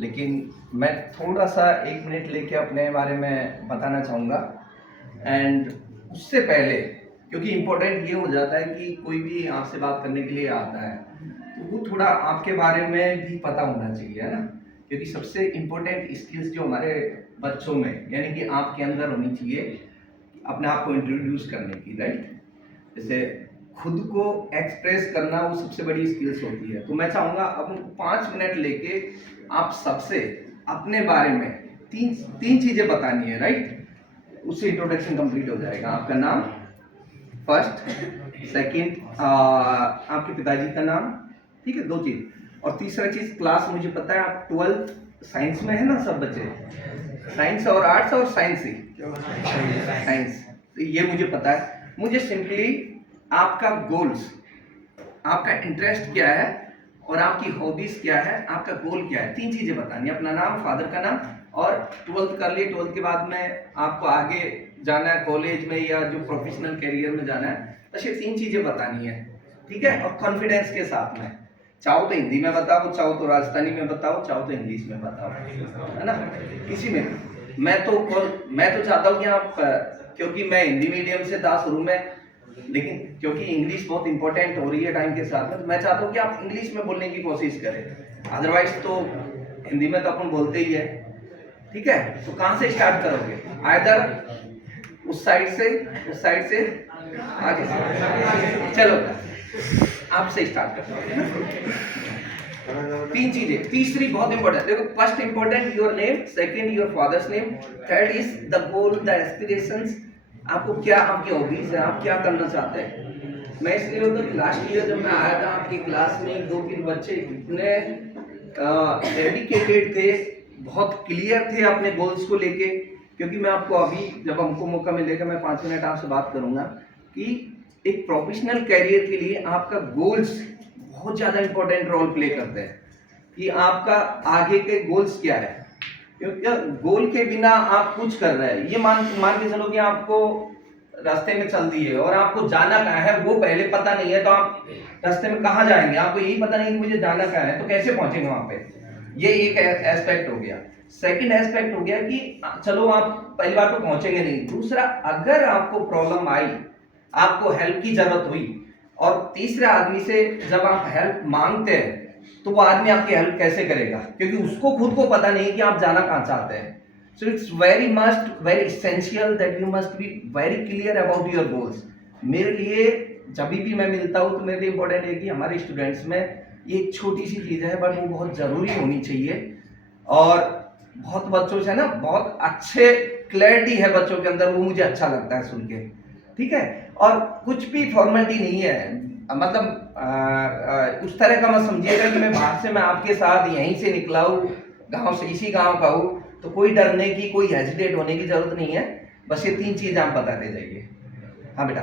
लेकिन मैं थोड़ा सा 1 मिनट लेके अपने बारे में बताना चाहूँगा। एंड उससे पहले, क्योंकि इम्पोर्टेंट ये हो जाता है कि कोई भी आपसे बात करने के लिए आता है तो वो थोड़ा आपके बारे में भी पता होना चाहिए, है ना। क्योंकि सबसे इम्पोर्टेंट स्किल्स जो हमारे बच्चों में, यानी कि आपके अंदर होनी चाहिए अपने आप को इंट्रोड्यूस करने की, राइट। जैसे खुद को एक्सप्रेस करना, वो सबसे बड़ी स्किल्स होती है। तो मैं चाहूँगा अब 5 मिनट लेके आप सबसे अपने बारे में तीन तीन चीज़ें बतानी है, राइट। उससे इंट्रोडक्शन कंप्लीट हो जाएगा। आपका नाम फर्स्ट, सेकंड आपके पिताजी का नाम, ठीक है, 2 चीज़। और तीसरा चीज़, क्लास मुझे पता है आप 12th साइंस में है ना सब बच्चे, साइंस और आर्ट्स और साइंस ही, साइंस, तो ये मुझे पता है। मुझे सिंपली आपका गोल्स, आपका इंटरेस्ट क्या है और आपकी हॉबीज क्या है, आपका गोल क्या है, 3 चीजें बतानी है। अपना नाम, फादर का नाम, और 12th कर लिए, 12th के बाद में आपको आगे जाना है कॉलेज में या जो प्रोफेशनल करियर में जाना है, बस ये 3 चीजें बतानी है, ठीक है। और कॉन्फिडेंस के साथ में, चाहो तो हिंदी में बताओ, चाहो तो राजस्थानी में बताओ, चाहो तो इंग्लिश में बताओ, है ना, किसी में। मैं तो चाहता हूँ कि आप, क्योंकि मैं हिंदी मीडियम से था शुरू में, लेकिन क्योंकि इंग्लिश बहुत इंपॉर्टेंट हो रही है टाइम के साथ में, तो मैं चाहता हूँ कि आप इंग्लिश में बोलने की कोशिश करें। अदरवाइज तो हिंदी में तो अपन बोलते ही है, ठीक है। तो कहाँ से स्टार्ट करोगे? आइदर उस साइड से आगे से, चलो आपसे स्टार्ट करते हैं। 3 चीजें, तीसरी बहुत इंपॉर्टेंट, देखो, first important your name, second your father's name, third is the goal, the aspirations. आपको क्या, आपकी हॉबीज है, आप क्या करना चाहते हैं। मैं इसलिए होता कि लास्ट ईयर जब मैं आया था आपकी क्लास में, 2-3 बच्चे इतने डेडिकेटेड थे, बहुत क्लियर थे अपने गोल्स को लेके। क्योंकि मैं आपको अभी, जब हमको मौका मिलेगा, मैं 5 मिनट आपसे बात करूंगा कि एक प्रोफेशनल कैरियर के लिए आपका गोल्स बहुत ज़्यादा इंपॉर्टेंट रोल प्ले करते हैं कि आपका आगे के गोल्स क्या है। क्योंकि गोल के बिना आप कुछ कर रहे हैं, ये मान के चलो कि आपको रास्ते में चल दिए और आपको जाना कहाँ है वो पहले पता नहीं है, तो आप रास्ते में कहाँ जाएंगे, आपको यही पता नहीं कि मुझे जाना कहाँ है, तो कैसे पहुंचेंगे वहां पे। ये एक एस्पेक्ट हो गया। सेकंड एस्पेक्ट हो गया कि चलो आप पहली बार तो पहुंचेंगे नहीं, दूसरा अगर आपको प्रॉब्लम आई, आपको हेल्प की जरूरत हुई, और तीसरे आदमी से जब आप हेल्प मांगते हैं तो वो आदमी आपकी हेल्प कैसे करेगा, क्योंकि उसको खुद को पता नहीं कि आप जाना कहाँ चाहते हैं। So it's very essential that you must be very clear about your goals. मेरे लिए जब भी मैं मिलता हूँ तो मेरे लिए इंपॉर्टेंट है कि हमारे स्टूडेंट्स में ये एक छोटी सी चीज़ है, बट वो बहुत ज़रूरी होनी चाहिए। और बहुत बच्चों से ना बहुत अच्छे क्लैरिटी है बच्चों के अंदर, वो मुझे अच्छा लगता है सुन के, ठीक है। और कुछ भी फॉर्मेलिटी नहीं है, मतलब उस तरह का मत समझिएगा कि मैं बाहर से, मैं आपके साथ यहीं से निकला हूँ, गांव से, इसी गांव का हूँ, तो कोई डरने की, कोई हेजिटेट होने की जरूरत नहीं है। बस ये 3 चीज आप बताते जाइए। हाँ बेटा,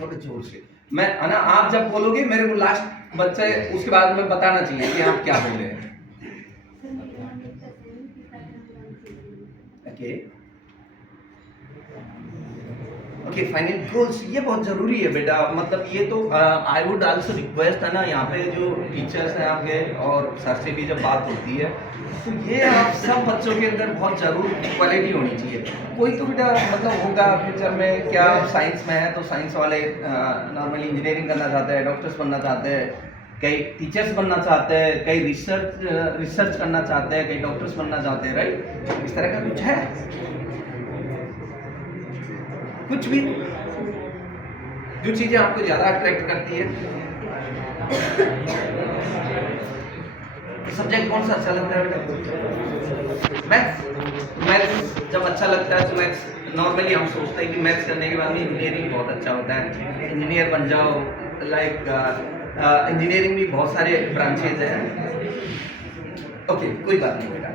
थोड़े जोर से। मैं है ना, आप जब बोलोगे मेरे को लास्ट बच्चे, उसके बाद में बताना चाहिए कि आप क्या बोले हैं। ओके फाइनल गोल्स, ये बहुत जरूरी है बेटा। मतलब ये तो आई वुड आल्सो रिक्वेस्ट, है ना, यहाँ पे जो टीचर्स हैं आपके और सर से भी जब बात होती है, तो ये आप सब बच्चों के अंदर बहुत जरूर क्वालिटी होनी चाहिए। कोई तो बेटा मतलब होगा फ्यूचर में, क्या साइंस में है तो साइंस वाले नॉर्मली इंजीनियरिंग करना चाहते हैं, डॉक्टर्स बनना चाहते हैं, कई टीचर्स बनना चाहते हैं, कई रिसर्च करना चाहते हैं, कई डॉक्टर्स बनना चाहते हैं, राइट। इस तरह का कुछ है, कुछ भी जो चीजें आपको ज्यादा अट्रैक्ट करती है। सब्जेक्ट कौन सा अच्छा लगता है बेटा? मैथ्स जब अच्छा लगता है तो मैथ्स, नॉर्मली हम सोचते हैं कि मैथ्स करने के बाद में इंजीनियरिंग बहुत अच्छा होता है, इंजीनियर बन जाओ। लाइक इंजीनियरिंग भी बहुत सारे ब्रांचेज हैं। ओके कोई बात नहीं बेटा,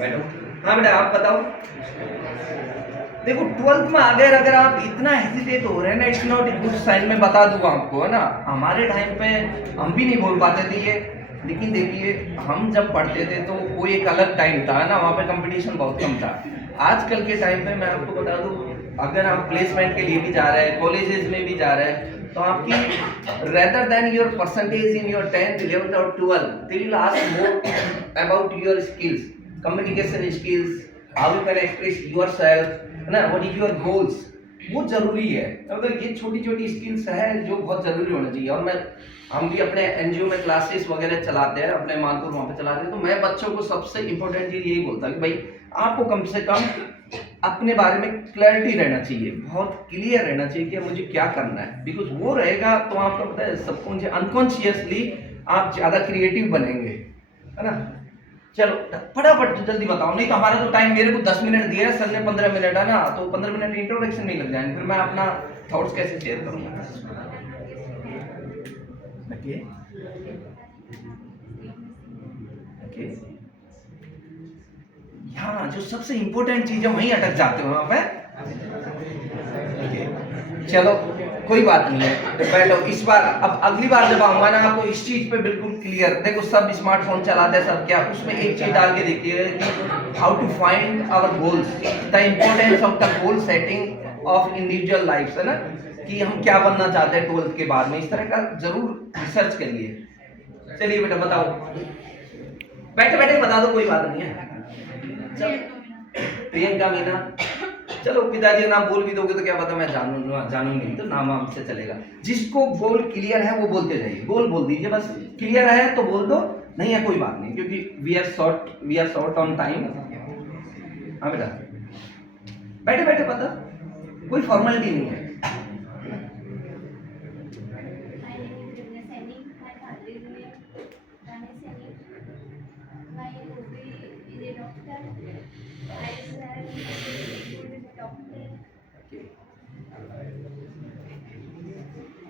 बैठो। हाँ बेटा आप बताओ। देखो 12th में अगर आप इतना हेजिटेट हो रहे हैं ना, it's not a good sign. मैं बता दूंगा आपको, है ना, हमारे टाइम पे हम भी नहीं बोल पाते थे ये, लेकिन देखिए हम जब पढ़ते थे तो वो एक अलग टाइम था, है ना, वहाँ पे कंपटीशन बहुत कम था। आजकल के टाइम पे मैं आपको बता दूं, अगर आप प्लेसमेंट के लिए भी जा रहे हैं, कॉलेजेस में भी जा रहे हैं, तो आपकी rather than your percentage in your 10th 11th और 12th they will ask more about your skills, communication skills, how you can express yourself, है ना, व्हाट इज योर गोल्स। वो जरूरी है। मतलब ये छोटी छोटी स्किल्स है जो बहुत जरूरी होना चाहिए। और हम भी अपने एनजीओ में क्लासेस वगैरह चलाते हैं, अपने मानपुर वहाँ पे चलाते हैं, तो मैं बच्चों को सबसे इम्पोर्टेंट चीज़ यही बोलता हूँ कि भाई आपको कम से कम अपने बारे में क्लैरिटी रहना चाहिए, बहुत क्लियर रहना चाहिए कि मुझे क्या करना है। बिकॉज वो रहेगा तो आपको पता है सबकॉन्शियस अनकॉन्शियसली आप ज़्यादा क्रिएटिव बनेंगे, है ना। चलो फटाफट जल्दी बताओ, नहीं तो हमारा तो टाइम, मेरे को 10 मिनट दिया है सर ने, 15 मिनट है ना, तो 15 मिनट इंट्रोडक्शन नहीं लग जाएंगे, फिर मैं अपना थॉट्स कैसे शेयर करूँगा। ओके ओके, हाँ, जो सबसे इंपॉर्टेंट चीज है वहीं अटक जाते हो वहां पे। ओके चलो कोई बात नहीं है, तो बैठो। इस बार अब अगली बार जब आऊंगा ना आपको इस चीज पे बिल्कुल क्लियर, देखो सब स्मार्टफोन चलाते हैं सब, क्या उसमें एक चीज डाल के देखिए कि how to find our goals, the importance of the goal setting of individual life, है ना, कि हम क्या बनना चाहते हैं 12th के बाद में, इस तरह का जरूर रिसर्च करिए। चलिए बेटा बताओ, बैठे बैठे बता दो, कोई बात नहीं है। प्रियंका मीना, चलो पिताजी का नाम बोल भी दोगे तो क्या पता मैं जानूंगी, तो नाम हमसे चलेगा। जिसको गोल क्लियर है वो बोलते जाइए, गोल बोल दीजिए, बस क्लियर है तो बोल दो, नहीं है कोई बात नहीं, क्योंकि we are short on time. हाँ बेटा बैठे बैठे पता, कोई फॉर्मेलिटी नहीं है।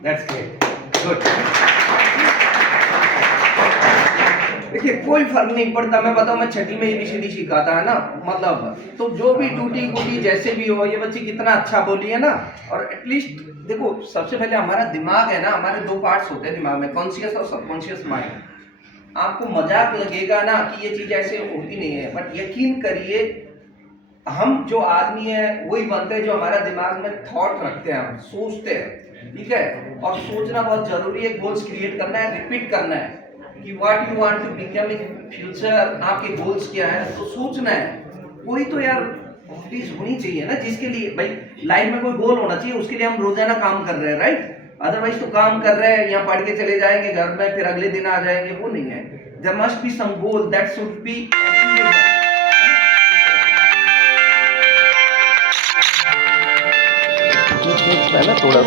That's great. Good. देखिए कोई फर्क नहीं पड़ता, मैं बताऊं, मैं छठी में ABCD सिखाता है ना, मतलब तो जो भी टूटी फूटी जैसे भी हो, ये बच्ची कितना अच्छा बोली है ना। और एटलीस्ट देखो सबसे पहले हमारा दिमाग है ना, हमारे दो पार्ट्स होते हैं दिमाग में, कॉन्शियस और सबकॉन्शियस माइंड। आपको मजाक लगेगा ना कि ये चीज ऐसे होती नहीं है, बट यकीन करिए हम जो आदमी है वही बनते हैं जो हमारा दिमाग में थॉट रखते हैं, हम सोचते हैं, ठीक है। और सोचना बहुत जरूरी है, गोल्स क्रिएट करना है, रिपीट करना है कि what you want to become in future, आपके गोल्स क्या है, तो सोचना है। कोई तो यार हॉबीज होनी चाहिए ना, जिसके लिए भाई लाइफ में कोई गोल होना चाहिए, उसके लिए हम रोजाना काम कर रहे हैं, राइट। अदरवाइज तो काम कर रहे हैं, यहाँ पढ़ के चले जाएंगे घर में, फिर अगले दिन आ जाएंगे, वो नहीं है। There must be some goal that should be पहले थोड़ा